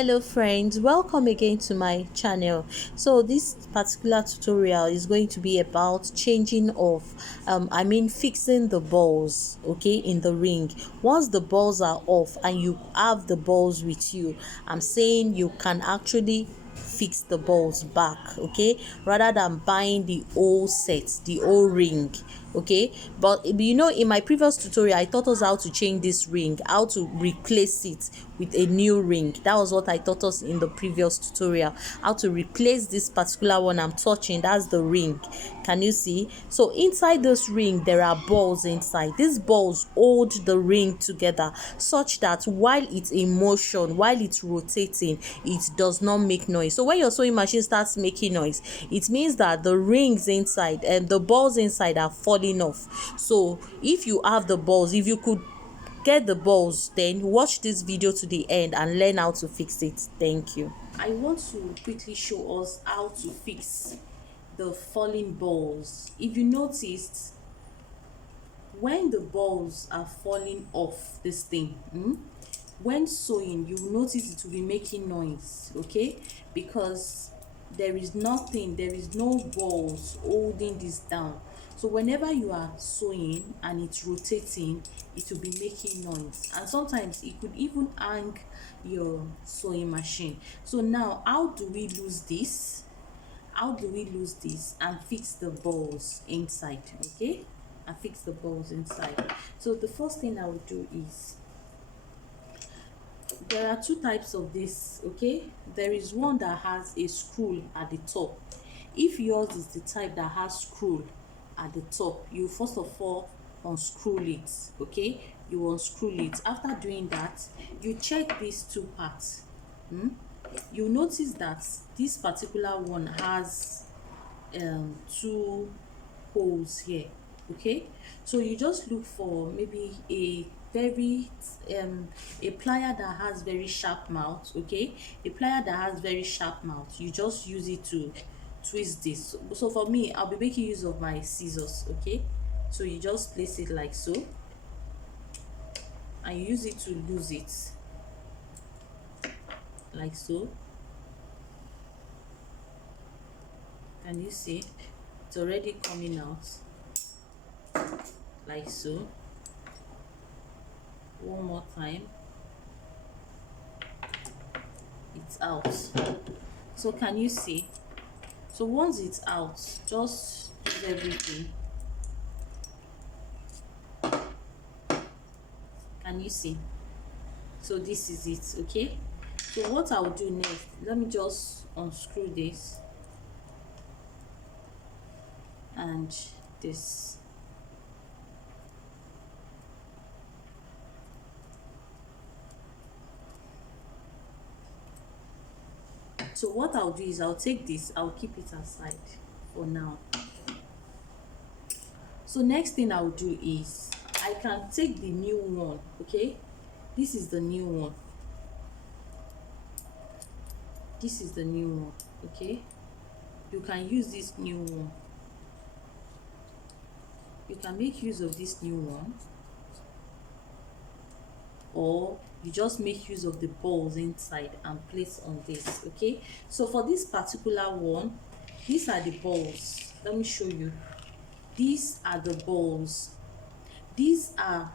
Hello friends, welcome again to my channel. So this particular tutorial is going to be about changing of fixing the balls, okay, in the ring. Once the balls are off and you have the balls with you, I'm saying you can actually fix the balls back, okay, rather than buying the whole set, the whole ring, okay. But in my previous tutorial I taught us how to change this ring, how to replace it with a new ring. That was what I taught us in the previous tutorial, how to replace this particular one I'm touching. That's the ring. Can you see? So inside this ring there are balls inside. These balls hold the ring together such that while it's in motion, while it's rotating, it does not make noise. So when your sewing machine starts making noise, it means that the rings inside and the balls inside are falling off. So if you have the balls, if you could get the balls, then watch this video to the end and learn how to fix it. Thank you. I want to quickly show us how to fix the falling balls. If you noticed, when the balls are falling off this thing, when sewing, you will notice it will be making noise, okay, because there is no balls holding this down. So whenever you are sewing and it's rotating, it will be making noise, and sometimes it could even hang your sewing machine. So now, how do we lose this and fix the balls inside, okay, and fix the balls inside? So the first thing I will do is, there are two types of this, okay. There is one that has a screw at the top. If yours is the type that has screw at the top, you first of all unscrew it, okay. You unscrew it. After doing that, you check these two parts. You notice that this particular one has two holes here, okay. So you just look for maybe a plier that has very sharp mouth, okay. A plier that has very sharp mouth, you just use it to twist this. So for me, I'll be making use of my scissors, okay. So you just place it like so and you use it to lose it like so. Can you see? It's already coming out like so. One more time, it's out. So can you see? So once it's out, just use everything. Can you see? So this is it, okay. So what I'll do next, let me just unscrew this and this. So what I'll do is I'll take this, I'll keep it aside for now. So next thing I'll do is, I can take the new one, okay. This is the new one. This is the new one, okay. You can use this new one. You can make use of this new one, or you just make use of the balls inside and place on this, okay. So for this particular one, these are the balls. Let me show you. These are the balls. These are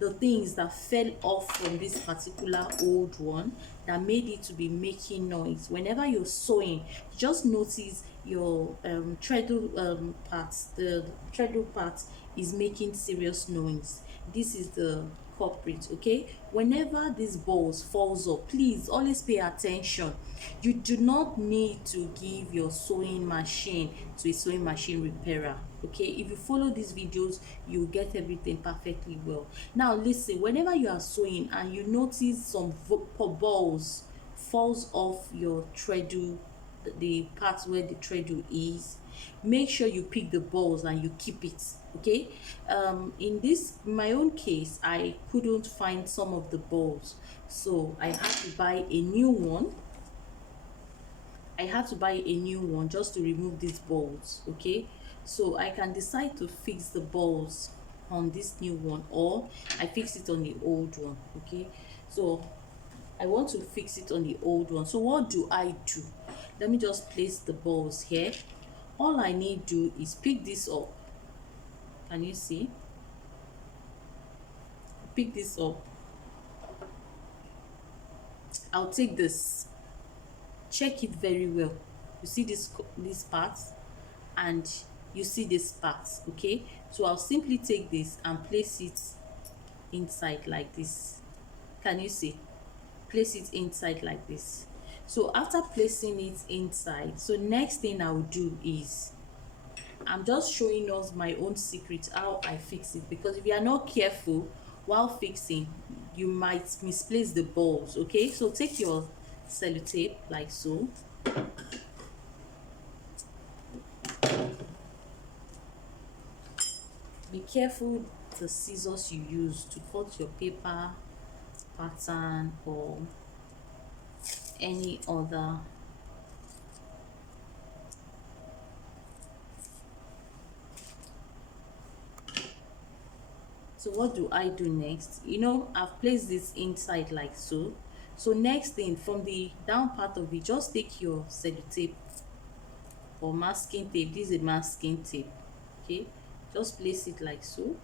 the things that fell off from this particular old one that made it to be making noise. Whenever you're sewing, just notice your treadle the treadle part is making serious noise. This is the culprit, okay. Whenever these balls falls up, please always pay attention. You do not need to give your sewing machine to a sewing machine repairer, okay. If you follow these videos, you get everything perfectly well. Now listen, whenever you are sewing and you notice some balls falls off your treadle, the part where the treadle is, make sure you pick the balls and you keep it, okay. In my own case, I couldn't find some of the balls, so I had to buy a new one. Just to remove these balls, okay. So I can decide to fix the balls on this new one, or I fix it on the old one, okay. So I want to fix it on the old one. So what do I do? Let me just place the balls here. All I need to do is pick this up. Can you see? Pick this up. I'll take this. Check it very well. You see this part, and you see this part. Okay, so I'll simply take this and place it inside like this. Can you see? Place it inside like this. So after placing it inside, so next thing I'll do is I'm just showing us my own secret how I fix it, because if you are not careful while fixing, you might misplace the balls. Okay, so take your sellotape like so. Be careful the scissors you use to cut your paper pattern or any other. So what do I do next? You know, I've placed this inside like so. So next thing, from the down part of it, just take your sellotape or masking tape. This is a masking tape. Okay, just place it like so.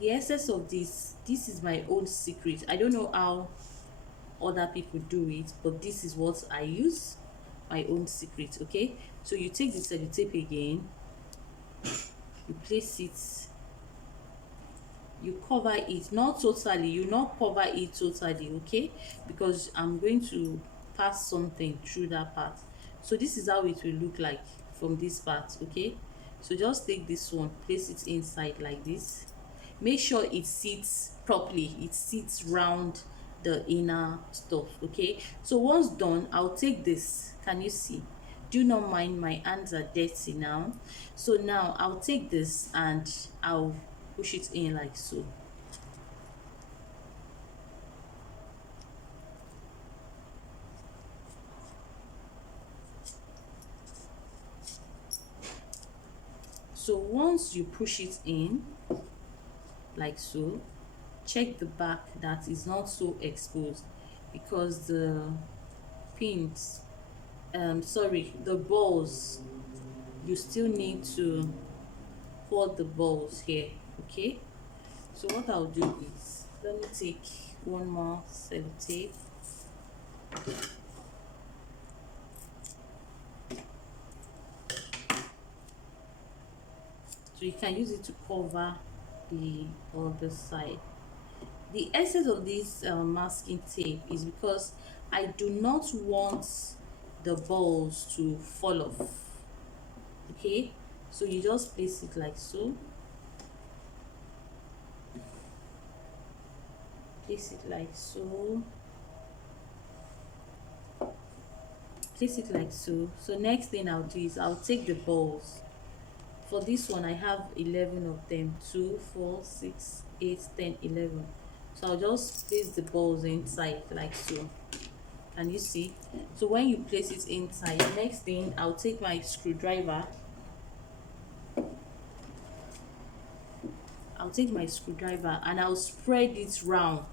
The essence of this is my own secret. I don't know how other people do it, but this is what I use, my own secret. Okay, so you take the sellotape again, you place it, you cover it, not totally, you not cover it totally, okay, because I'm going to pass something through that part. So this is how it will look like from this part. Okay, so just take this one, place it inside like this. Make sure it sits properly, it sits round the inner stuff. Okay, so once done, I'll take this. Can you see? Do not mind, my hands are dirty now. So now I'll take this and I'll push it in like so. So once you push it in like so, check the back that is not so exposed, because the pins, sorry, the balls, you still need to hold the balls here. Okay, so what I'll do is, let me take one more sellotape. So you can use it to cover the other side. The essence of this masking tape is because I do not want the balls to fall off. Okay, so you just place it like so. Place it like so. Place it like so. So next thing I'll do is I'll take the balls. For this one, I have 11 of them. 2, 4, 6, 8, 10, 11. So I'll just place the balls inside like so. Can you see? So when you place it inside, next thing, I'll take my screwdriver. I'll take my screwdriver and I'll spread it round.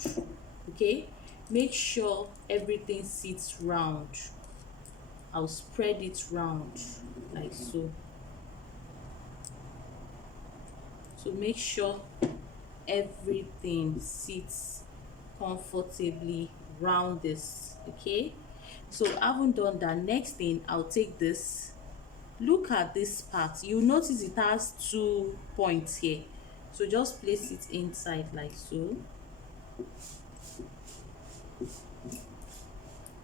Okay, make sure everything sits round. I'll spread it round like so. So make sure everything sits comfortably round this. Okay, so I haven't done that. Next thing, I'll take this. Look at this part, you notice it has 2 points here, so just place it inside like so.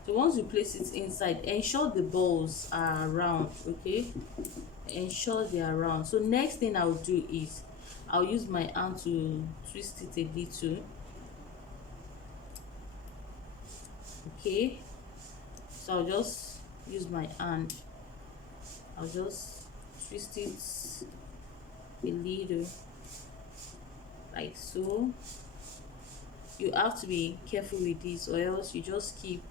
So once you place it inside, ensure the balls are round. Okay, ensure they are round. So next thing I'll do is I'll use my hand to twist it a little. Okay, so I'll just use my hand, I'll just twist it a little like so. You have to be careful with this, or else you just keep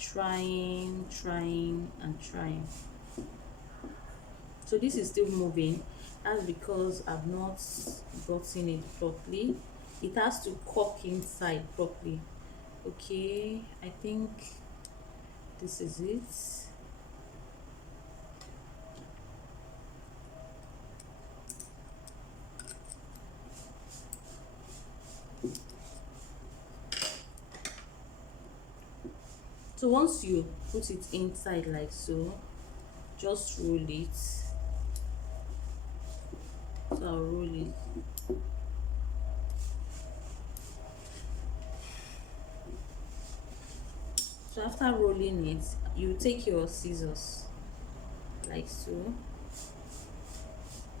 trying and trying. So this is still moving. That's because I've not gotten it properly. it has to cork inside properly. Okay, I think this is it. So once you put it inside like so, just roll it. So I'll roll it. So after rolling it, you take your scissors like so.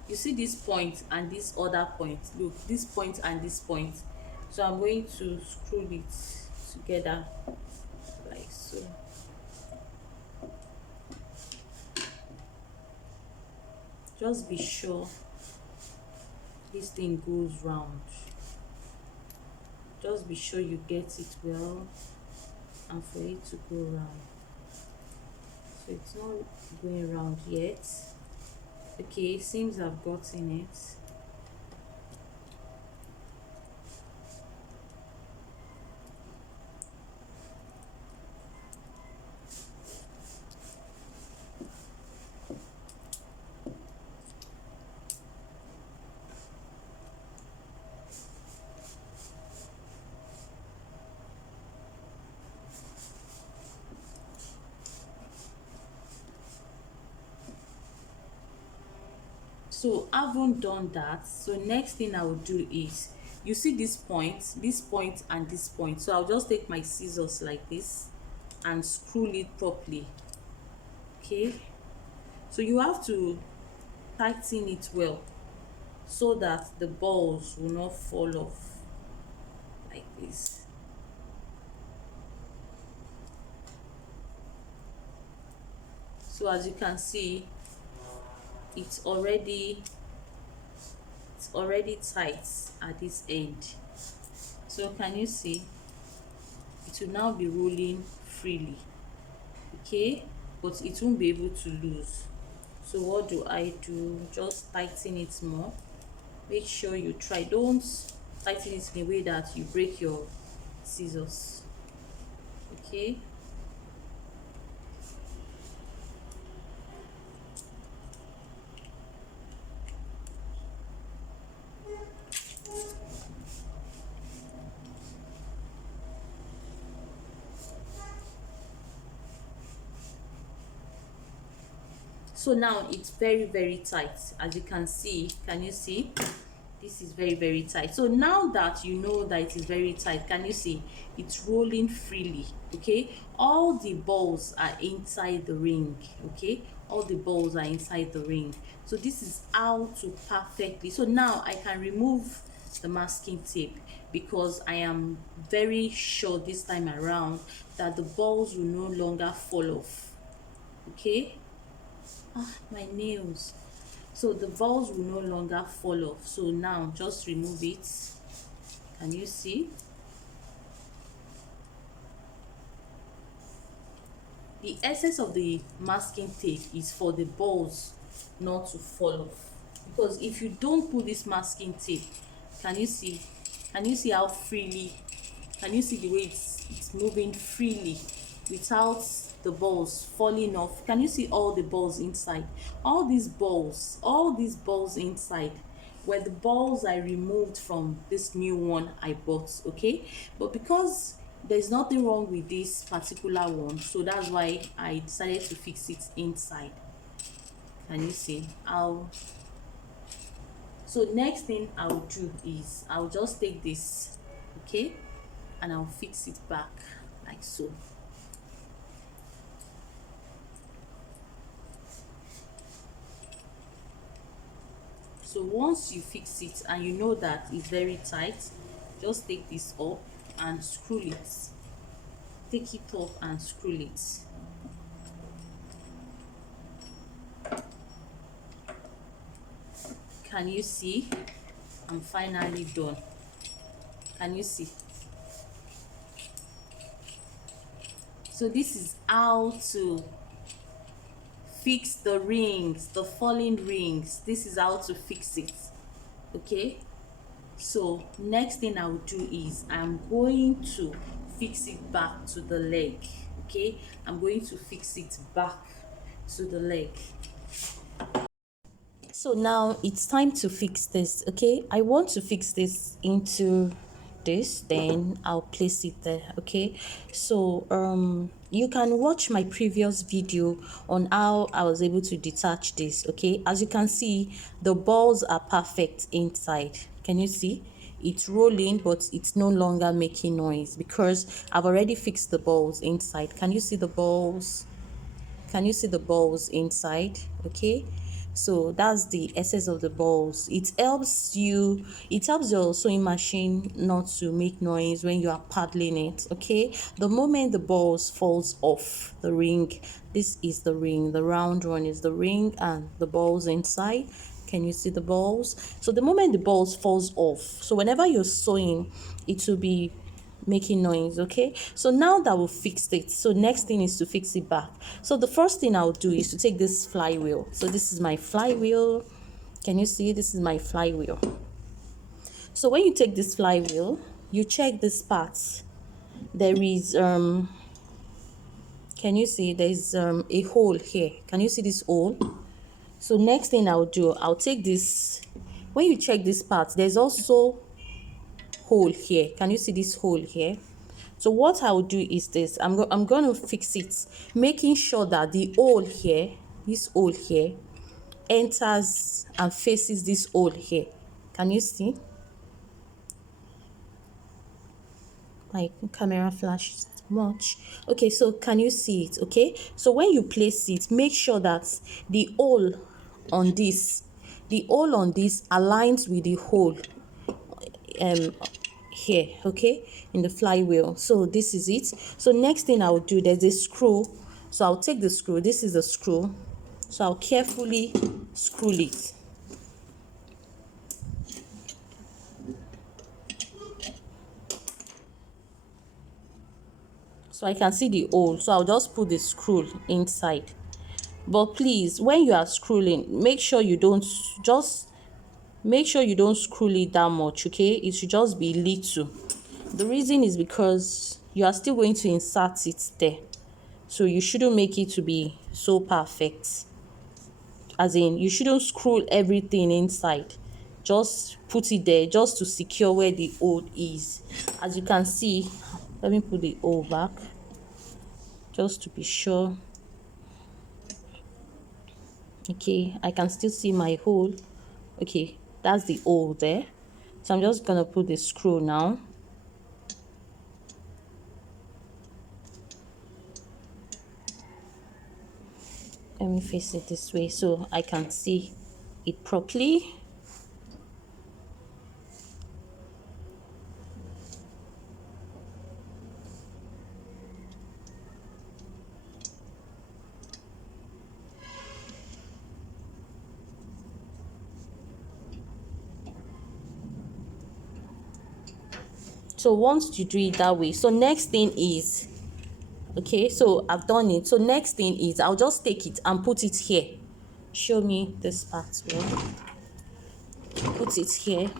You see this point and this other point. Look, this point and this point. So I'm going to screw it together like so. Just be sure this thing goes round. Just be sure you get it well and for it to go round. So it's not going round yet. Okay, seems I've gotten it. So I haven't done that. So next thing I will do is, you see this point and this point. So I'll just take my scissors like this and screw it properly. Okay, so you have to tighten it well so that the balls will not fall off like this. So as you can see, it's already tight at this end. So can you see, it will now be rolling freely. Okay, but it won't be able to lose. So what do? Just tighten it more. Make sure you try, don't tighten it in a way that you break your scissors. Okay, so now it's very tight. As you can see, can you see, this is very tight. So now that you know that it is very tight, can you see it's rolling freely? Okay, all the balls are inside the ring. Okay, all the balls are inside the ring. So this is how to perfectly, so now I can remove the masking tape because I am very sure this time around that the balls will no longer fall off. Okay, my nails. So the balls will no longer fall off. So now just remove it. Can you see? The essence of the masking tape is for the balls not to fall off, because if you don't put this masking tape, can you see how freely, can you see the way it's moving freely without the balls falling off? Can you see all the balls inside? All these balls inside were the balls I removed from this new one I bought. Okay, but because there's nothing wrong with this particular one, so that's why I decided to fix it inside. Can you see how? So next thing I'll do is I'll just take this, okay, and I'll fix it back like so. So once you fix it and you know that it's very tight, just take this up and screw it. Take it up and screw it. Can you see? I'm finally done. Can you see? So this is how to fix the rings, the falling rings. This is how to fix it. Okay, So next thing I'll do is I'm going to fix it back to the leg. Okay, I'm going to fix it back to the leg. So now it's time to fix this. Okay, I want to fix this into this, then I'll place it there. Okay, so you can watch my previous video on how I was able to detach this. Okay, as you can see, the balls are perfect inside. Can you see? It's rolling, but it's no longer making noise because I've already fixed the balls inside. Can you see the balls? Can you see the balls inside? Okay, so that's the essence of the balls. It helps your sewing machine not to make noise when you are paddling it. Okay, the moment the balls falls off the ring, this is the ring, the round one is the ring, and the balls inside. Can you see the balls? So the moment the balls falls off, so whenever you're sewing, it will be making noise. Okay, so now that we've fixed it, so next thing is to fix it back. So the first thing I'll do is to take this flywheel. So this is my flywheel. Can you see? This is my flywheel. So when you take this flywheel, you check this part. There is can you see there's a hole here? Can you see this hole? So next thing I'll do, I'll take this. When you check this part, there's also hole here. Can you see this hole here? So what I'll do is this. I'm going to fix it, making sure that the hole here, this hole here, enters and faces this hole here. Can you see? My camera flashes much. Okay, so can you see it? Okay, so when you place it, make sure that the hole on this aligns with the hole here, okay, in the flywheel. So this is it. So next thing I'll do, there's a screw. So I'll take the screw. This is the screw. So I'll carefully screw it. So I can see the hole. So I'll just put the screw inside. But please, when you are screwing, make sure you don't screw it that much, okay? It should just be little. The reason is because you are still going to insert it there. So you shouldn't make it to be so perfect. As in, you shouldn't screw everything inside. Just put it there just to secure where the hole is. As you can see, let me put the hole back just to be sure. Okay, I can still see my hole. Okay, that's the hole there. So I'm just gonna put the screw now. Let me face it this way so I can see it properly. So once you do it that way, so next thing is, okay, so I've done it. So next thing is I'll just take it and put it here. Show me this part. Well, put it here.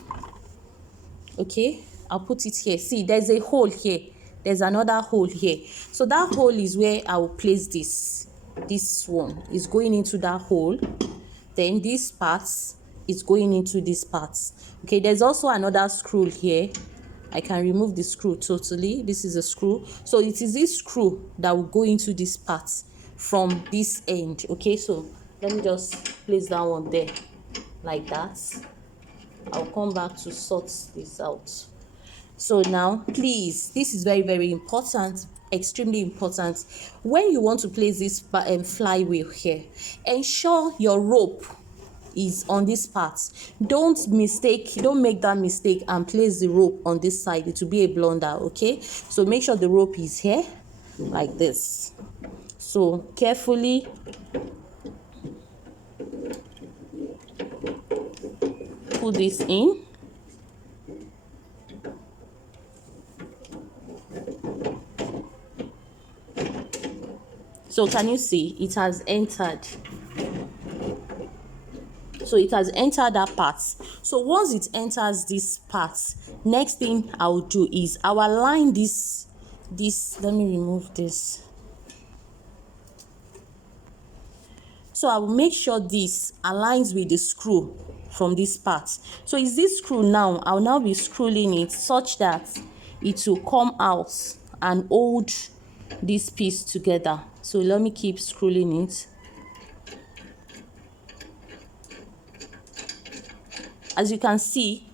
Okay, I'll put it here. See, there's a hole here. There's another hole here. So that hole is where I will place this. This one is going into that hole. Then this part is going into this part. Okay, there's also another screw here. I can remove the screw totally. This is a screw. So it is this screw that will go into this part from this end. Okay, so let me just place that one there like that. I'll come back to sort this out. So now, please, this is very, very important, extremely important. When you want to place this flywheel here, ensure your rope is on this part. Don't make that mistake and place the rope on this side. It will be a blunder. Okay, so make sure the rope is here like this. So carefully put this in. So can you see it has entered? So So it has entered that part. So once it enters this part, next thing I'll do is I'll align this, let me remove this. So I will make sure this aligns with the screw from this part. So is this screw now, I'll now be screwing it such that it will come out and hold this piece together. So let me keep screwing it. As you can see,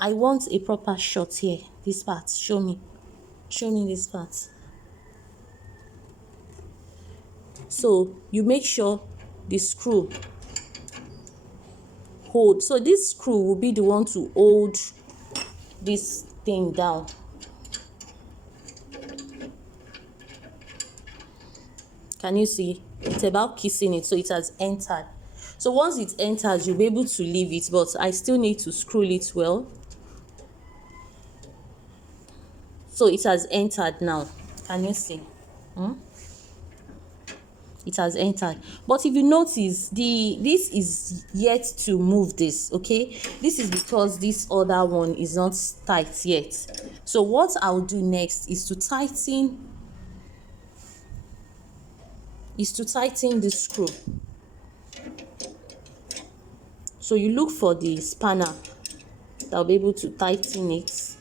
I want a proper shot here. This part, show me this part. So you make sure the screw hold. So this screw will be the one to hold this thing down. Can you see? It's about kissing it, so it has entered. So once it enters, you'll be able to leave it, but I still need to screw it well. So it has entered now. Can you see? It has entered. But if you notice, this is yet to move this, okay? This is because this other one is not tight yet. So what I'll do next is to tighten the screw. So you look for the spanner that will be able to tighten it.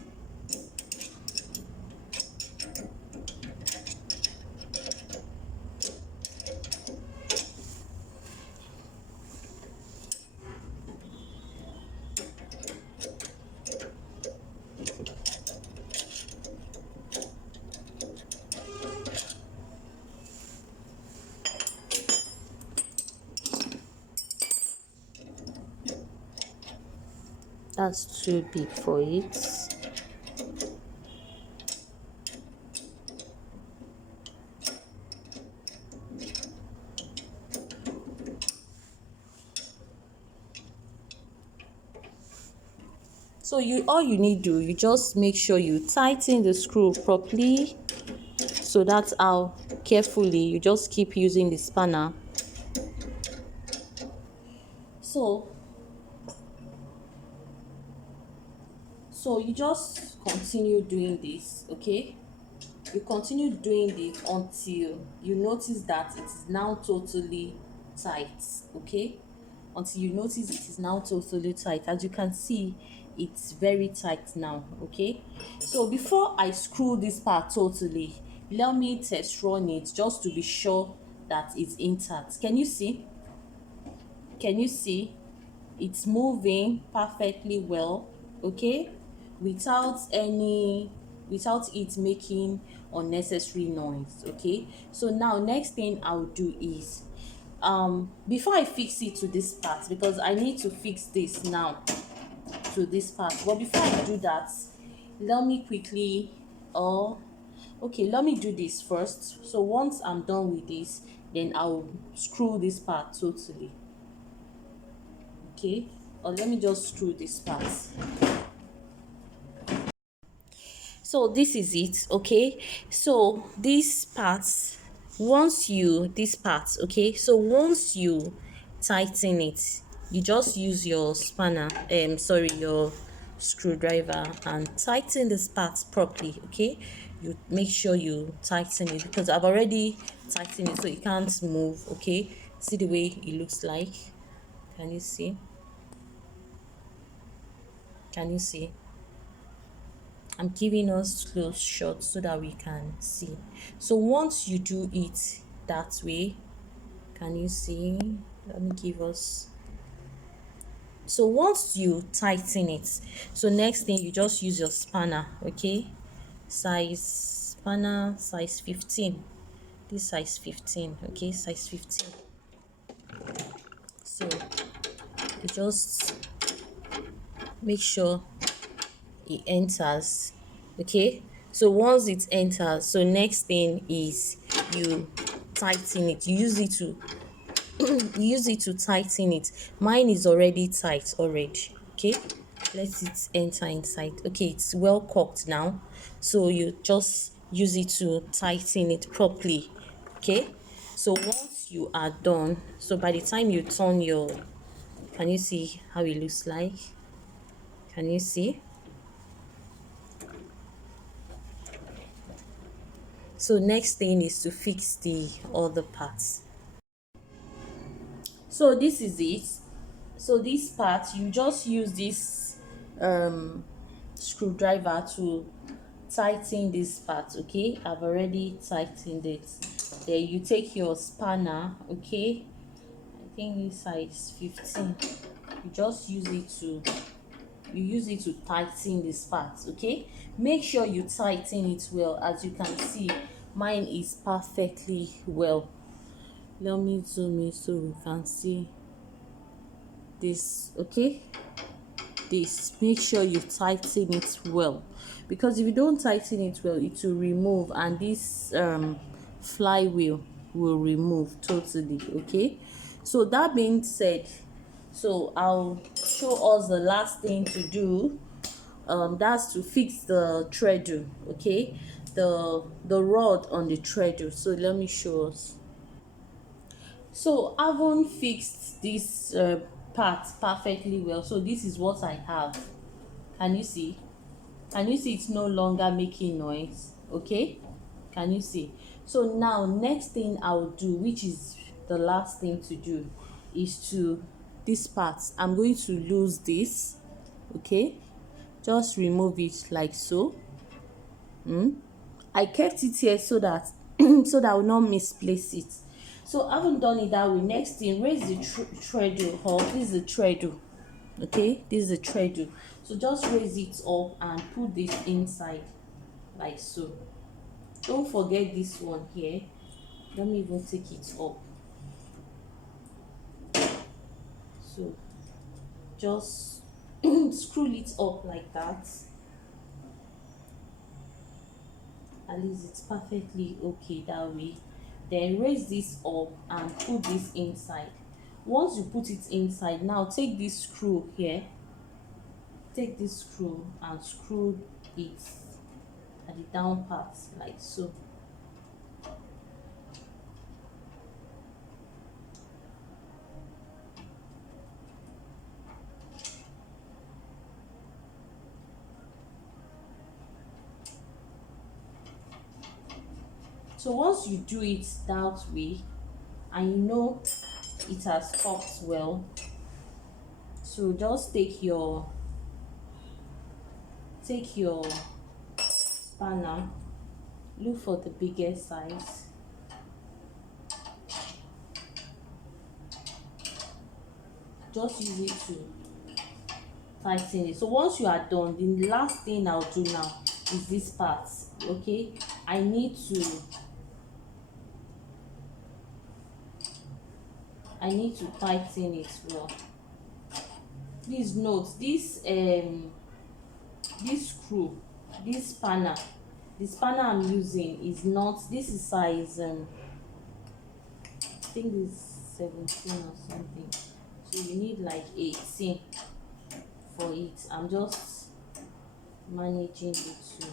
That's too big for it. So all you need to do, you just make sure you tighten the screw properly. So that's how carefully you just keep using the spanner. So you just continue doing this, okay? You continue doing it until you notice that it is now totally tight, okay? Until you notice it is now totally tight. As you can see, it's very tight now, okay? So before I screw this part totally, let me test run it just to be sure that it's intact. Can you see? Can you see? It's moving perfectly well, okay? Without it making unnecessary noise, okay? So now next thing I'll do is before I fix it to this part, because I need to fix this now to this part, but before I do that, let me quickly let me do this first. So once I'm done with this, then I'll screw this part totally, okay? Or let me just screw this part. So this is it, okay? So this part, once you tighten it, you just use your spanner, your screwdriver, and tighten this part properly, okay? You make sure you tighten it, because I've already tightened it so it can't move, okay? See the way it looks like. Can you see? I'm giving us close shots so that we can see. So once you do it that way, can you see? Let me give us. So once you tighten it, so next thing you just use your spanner, okay? Spanner size 15. This size 15, okay? Size 15. So you just make sure it enters, okay? So once it enters, so next thing is you tighten it. You use it to tighten it. Mine is already tight already, okay? Let it enter inside. Okay, it's well cocked now, so you just use it to tighten it properly, okay? So once you are done, so by the time you turn your Can you see how it looks like? Can you see? So next thing is to fix the other parts. So this is it. So this part, you just use this screwdriver to tighten this part. Okay, I've already tightened it. Then you take your spanner. Okay, I think this size 15. You just use it to tighten this part. Okay, make sure you tighten it well. As you can see, mine is perfectly well. Let me zoom in so we can see this. Okay, this, make sure you tighten it well, because if you don't tighten it well, it will remove, and this flywheel will remove totally. Okay, so that being said, so I'll show us the last thing to do. That's to fix the treadle. Okay, the rod on the treadle. So let me show us. So I haven't fixed this part perfectly well. So this is what I have. Can you see? Can you see it's no longer making noise? Okay, can you see? So now next thing I'll do, which is the last thing to do, is to this part. I'm going to lose this. Okay, just remove it like so. I kept it here so that so that I will not misplace it. So I haven't done it that way. Next thing, raise the treadle up. This is the treadle. Okay, this is the treadle. So just raise it up and put this inside like so. Don't forget this one here. Let me even take it up. So just screw it up like that. At least it's perfectly okay that way. Then raise this up and put this inside. Once you put it inside, now take this screw here, take this screw and screw it at the down part like so. So once you do it that way and you know it has stopped well, so just take your spanner, look for the biggest size, just use it to tighten it. So once you are done, the last thing I'll do now is this part. Okay, I need to tighten it well. Please note this this screw, this spanner, the spanner I'm using is not, this is size I think it's 17 or something, so you need like 18 for it. I'm just managing it too.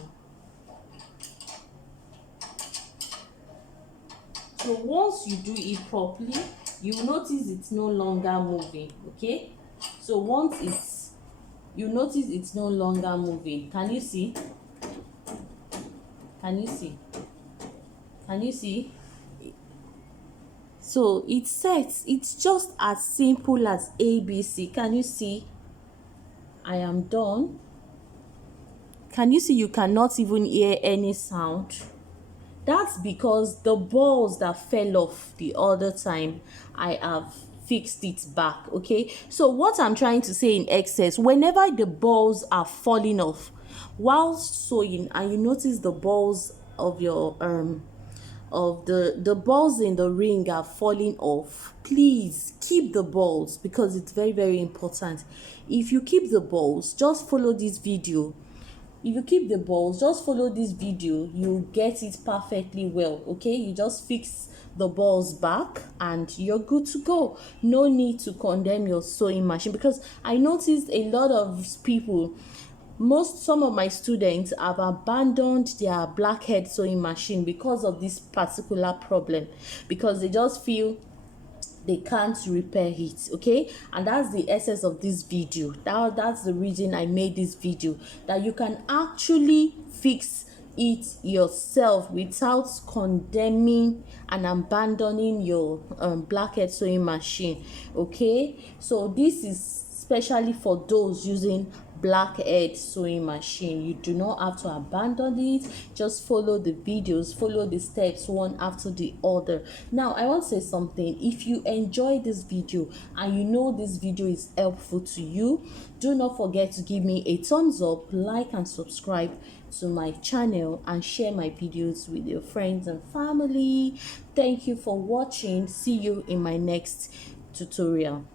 So once you do it properly, you will notice it's no longer moving. Okay, so once you notice it's no longer moving. Can you see? Can you see? Can you see? So it sets. It's just as simple as ABC. Can you see? I am done. Can you see? You cannot even hear any sound. That's because the balls that fell off the other time, I have fixed it back. Okay, so what I'm trying to say in excess, whenever the balls are falling off while sewing and you notice the balls of your of the balls in the ring are falling off, please keep the balls, because it's very, very important. If you keep the balls, just follow this video. If you keep the balls, just follow this video, you get it perfectly well. Okay, you just fix the balls back and you're good to go. No need to condemn your sewing machine, because I noticed a lot of people, some of my students have abandoned their blackhead sewing machine because of this particular problem, because they just feel they can't repair it. Okay, and that's the essence of this video. That's the reason I made this video, that you can actually fix it yourself without condemning and abandoning your blackhead sewing machine. Okay, so this is especially for those using blackhead sewing machine. You do not have to abandon it. Just follow the videos, follow the steps one after the other. Now I want to say something. If you enjoy this video and you know this video is helpful to you, do not forget to give me a thumbs up, like and subscribe to my channel, and share my videos with your friends and family. Thank you for watching. See you in my next tutorial.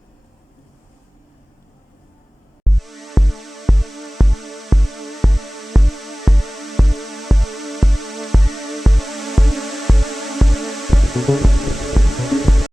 Thank you.